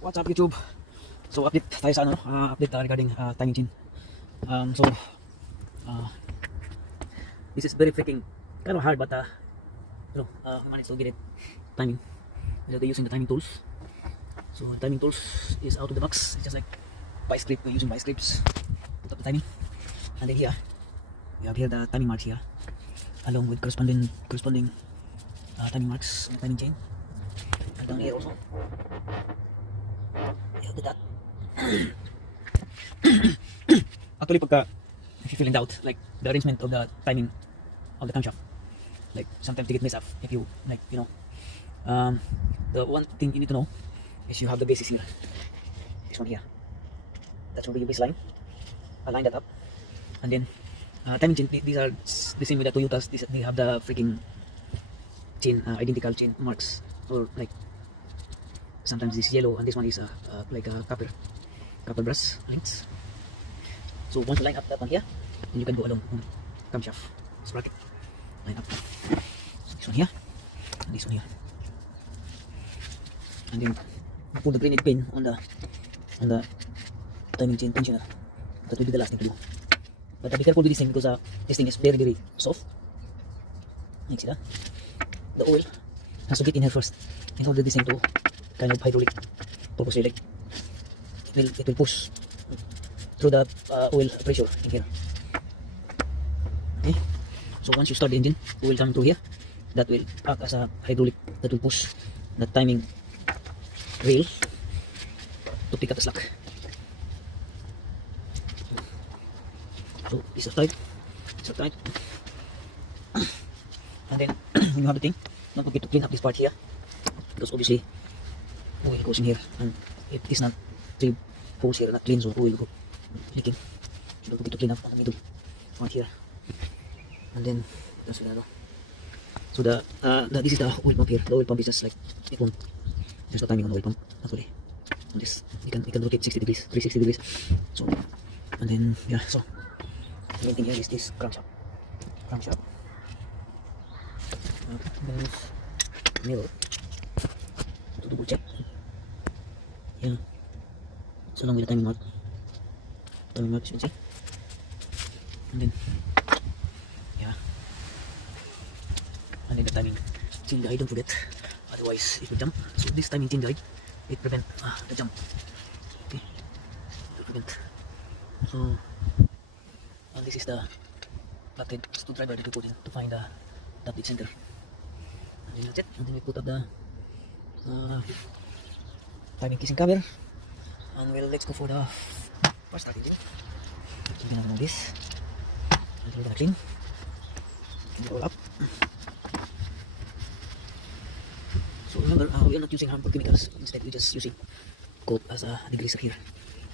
What's up YouTube? So update tayo sa update regarding timing chain. So this is very freaking kind of hard, but I managed to get it timing without using the timing tools. So the timing tools is out of the box. It's just like by script, we're using by scripts. Put up the timing, and then here we have here the timing marks here, along with corresponding timing marks on the timing chain, and down here also. Yeah, did that. Actually, if you feel in doubt, like the arrangement of the timing of the camshaft, like sometimes they get messed up. If you the one thing you need to know is you have the basis here. This one here. That should be your baseline. Align that up, and then timing chain. These are the same with the Toyotas. They have the freaking chain, identical chain marks, or like sometimes this yellow and this one is like a copper brass lengths. So once you line up that one here, then you can go along on camshaft sprocket. Line up this one here and this one here, and then you put the grenade pin on the timing chain tensioner. That will be the last thing to do. But be careful with this thing because this thing is very soft. You see that? The oil has to get in here first in order this thing to kind of hydraulic purpose, like it will push through the oil pressure in here. Okay, so once you start the engine, oil coming through here, that will act as a hydraulic that will push the timing rail to pick up the slack. So these are tight, and then when you have the thing, don't forget to clean up this part here, because obviously oil goes in here and it is not 3 holes here, not clean, so oil go leaking. So don't forget to clean up on the middle part here, and then that's the other. So this is the oil pump here. The oil pump is just like it won't. There's no timing on the oil pump actually. On this you can rotate 60 degrees, 360 degrees. So and then yeah, so the main thing here is this crankshaft. I'm gonna use mirror to double check. Yeah, so along with the timing marks you can see, and then yeah, and then the timing chain guide, don't forget, otherwise it will jump. So this timing chain guide, it prevent the jump. Okay, it will prevent. So and this is the flathead screwdriver that we put in to find the dead center, and then that's it. And then we put up the timing casing cover, and well, let's go for the first start engine. So we're gonna do this, and we're gonna clean it all up. So remember, we are not using harmful chemicals. Instead, we're just using coat as a degreaser here,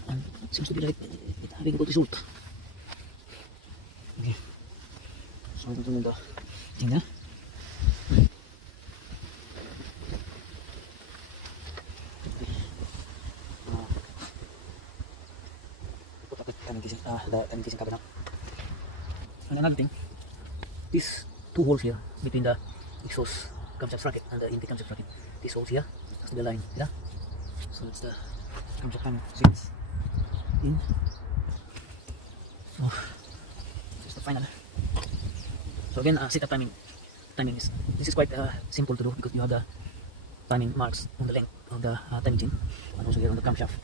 and it seems to be like it having a good result. Okay, so I'm going to do the thing now. The timing casing cover now. And another thing, these 2 holes here between the exhaust camshaft sprocket and the intake camshaft sprocket, these holes here has to be aligned, yeah? So it's the camshaft timing seats in. So this is the final. So again, setup timing is, this is quite simple to do because you have the timing marks on the length of the timing chain, and also here on the crankshaft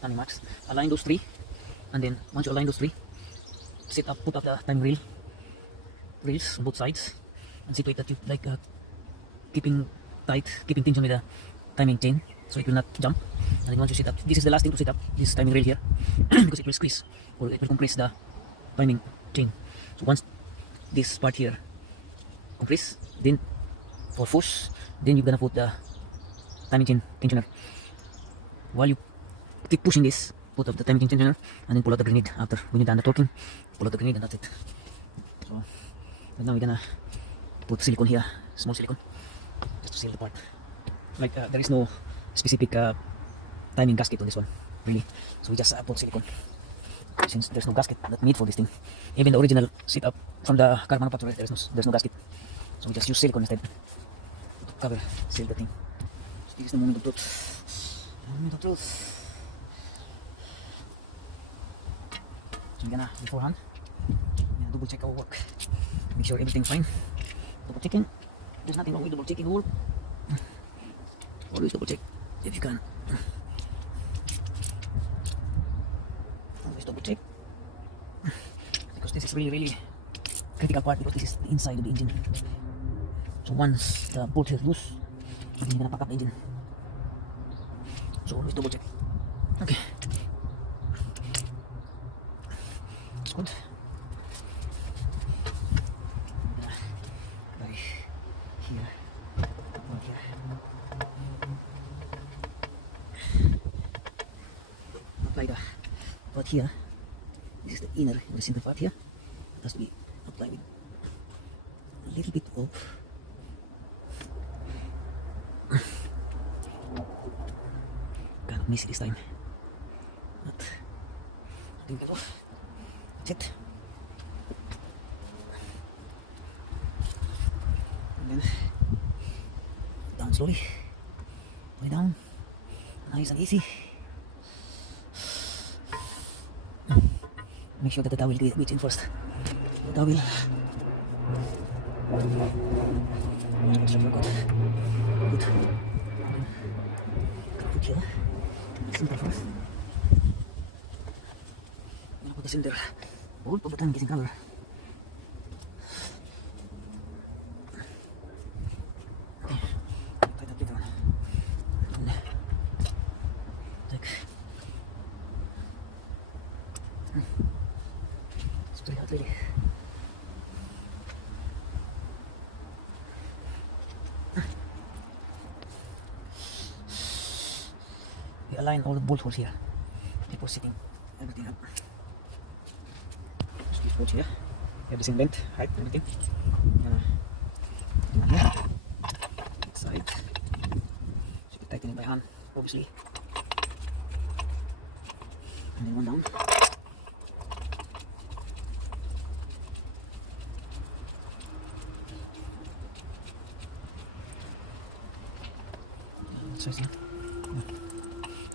timing marks. Align those 3. And then once you align those 3, put up the timing rails on both sides, and situate that you like keeping tension with the timing chain so it will not jump. And then once you set up, this is the last thing to set up, this timing rail here because it will squeeze or it will compress the timing chain. So once this part here compress, then or force, then you're gonna put the timing chain tensioner. While you keep pushing this, put up the timing chain tensioner, and then pull out the grenade after. When you're done the torquing, pull out the grenade, and that's it. So and now we're gonna put silicone here, small silicone, just to seal the part. Like there is no specific timing gasket on this one, really. So we just put silicone since there's no gasket that made for this thing. Even the original setup from the car manufacturer, there's no gasket. So we just use silicone instead to cover, seal the thing. So this is the moment of truth. moment of truth. So I'm gonna, beforehand, I'm gonna double check our work. Make sure everything's fine. Double checking. There's nothing wrong with double checking work. Always double check if you can. Always double check. Because this is really critical part, because this is the inside of the engine. So once the bolt is loose, you're gonna pack up the engine. So always double check. Okay. It's good. Right here. Right here. Apply the part here. This is the inner or the center part here. It has to be applied with a little bit of kind of messy this time. But I think that's it. And then down slowly. Way down. Nice and easy. Make sure that the towel gets in first. The towel. Extra good. Good. Put here. Center first. I'm gonna put the center bolt of the tank is in cover. Tight up little one. Take. It's pretty hot, lady. We align all the bolt holes here before setting everything up. Just these bolts here. We have the same length, height, everything. One here. Side. So you tighten it by hand, obviously. And then one down.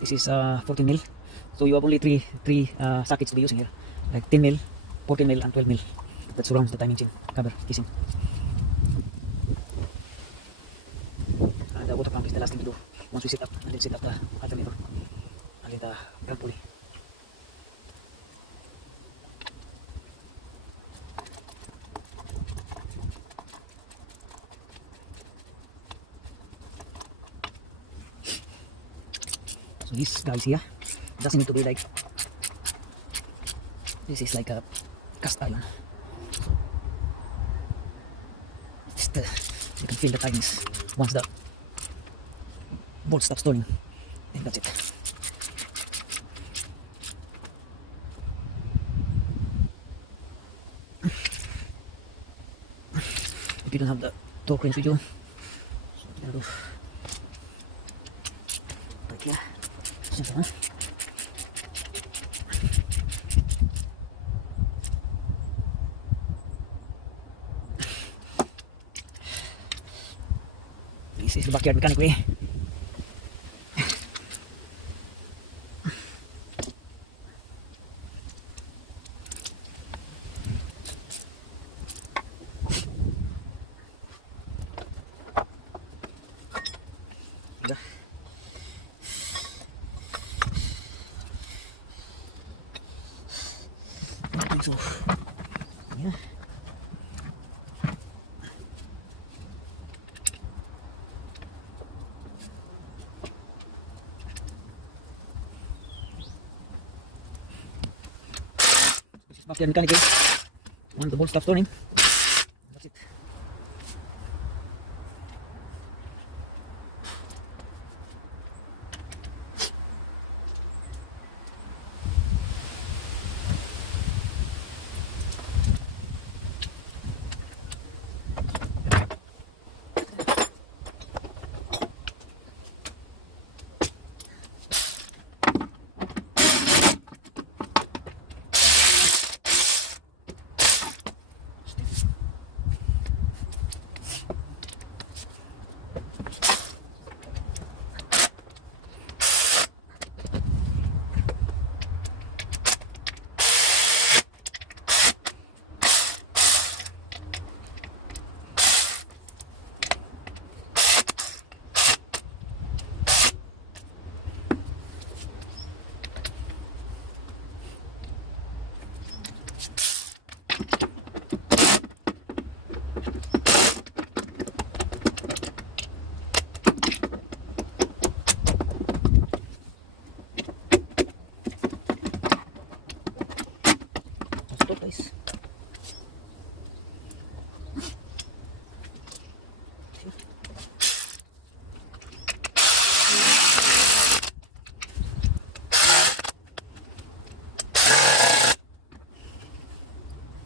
This is 14 mil, so you have only three sockets to be using here, like 10 mil, 14 mil, and 12 mil. That surrounds the timing chain cover casing. And the water pump is the last thing to do once we set up, and then set up the alternator and then the ground pulley. So these guys here doesn't need to be like, this is like a cast iron. So just, you can feel the tightness once the bolt stops turning. And that's it. If you don't have the torque wrench with you, so what you're gonna do, right here. Simple, huh? This is the backyard mechanic way. So, yeah. This is backyard mechanic. Once the bolt stops turning, that's it.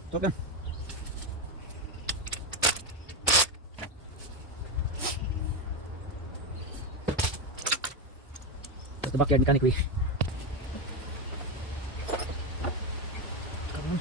Sarap yan. That's the backyard mechanic way. Come on.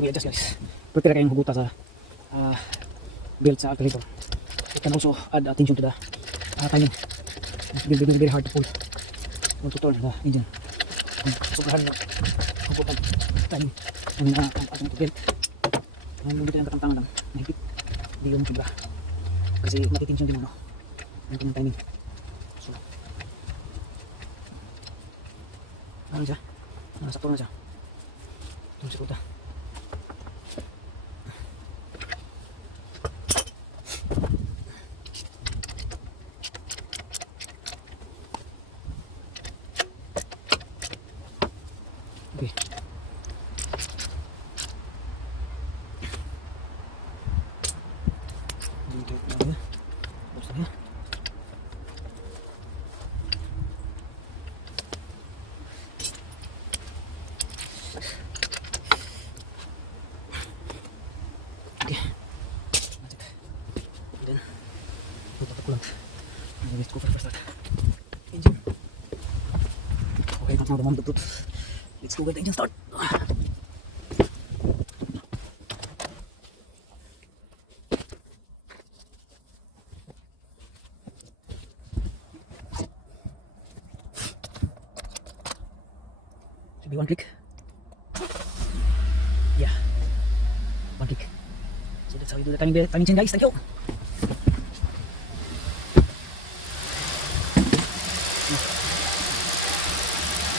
to be adjust guys. Prepare kayong huguta sa belt sa alternator. It can also add attention to the timing. It will be very hard to pull or to turn the engine. Sobrahan na hugutan timing. I mean, ang belt. Dito yung katamtangan lang. Mahigpit. Hindi yung sobra. Kasi matitension din ano. Ang kanyang timing. So, ano siya? Sakto na siya. Itong sikuta. Okay. Let's go for the first start. Engine. Okay, that's now the moment of truth. Let's go with the engine start. Should be one click. Yeah, one click. So that's how you do the timing chain, guys. Thank you.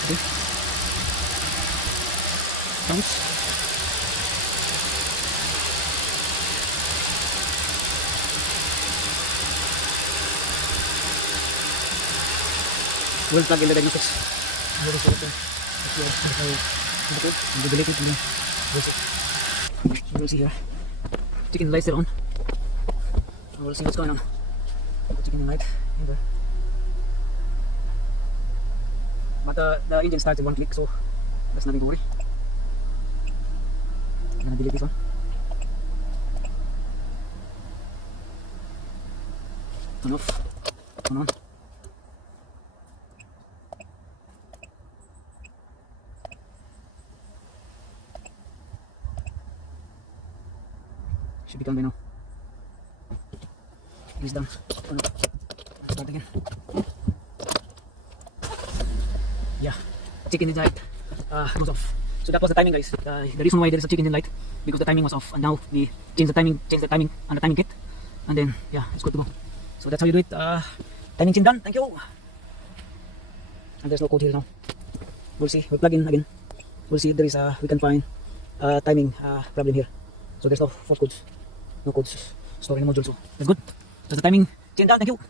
Okay. Counts. We'll plug in the diagnostics. We'll see it. We'll delete it. We'll see. So we'll see here. Checking the lights are on. We'll see what's going on. Checking the light. Here. But the engine starts in one click, so that's nothing to worry. I'm gonna delete this one. Turn off. Turn on. Should be done by now. He's done. Turn off. Start again. Yeah, chicken engine light goes off. So that was the timing, guys. The reason why there is a chicken engine light because the timing was off, and now we change the timing on the timing kit, and then yeah, it's good to go. So that's how you do it. Timing chain done. Thank you. And there's no code here now. We'll see. We'll plug in again. We'll see if there is we can find timing problem here. So there's no false codes, no codes stored in the module. So that's good. That's the timing chain done. Thank you.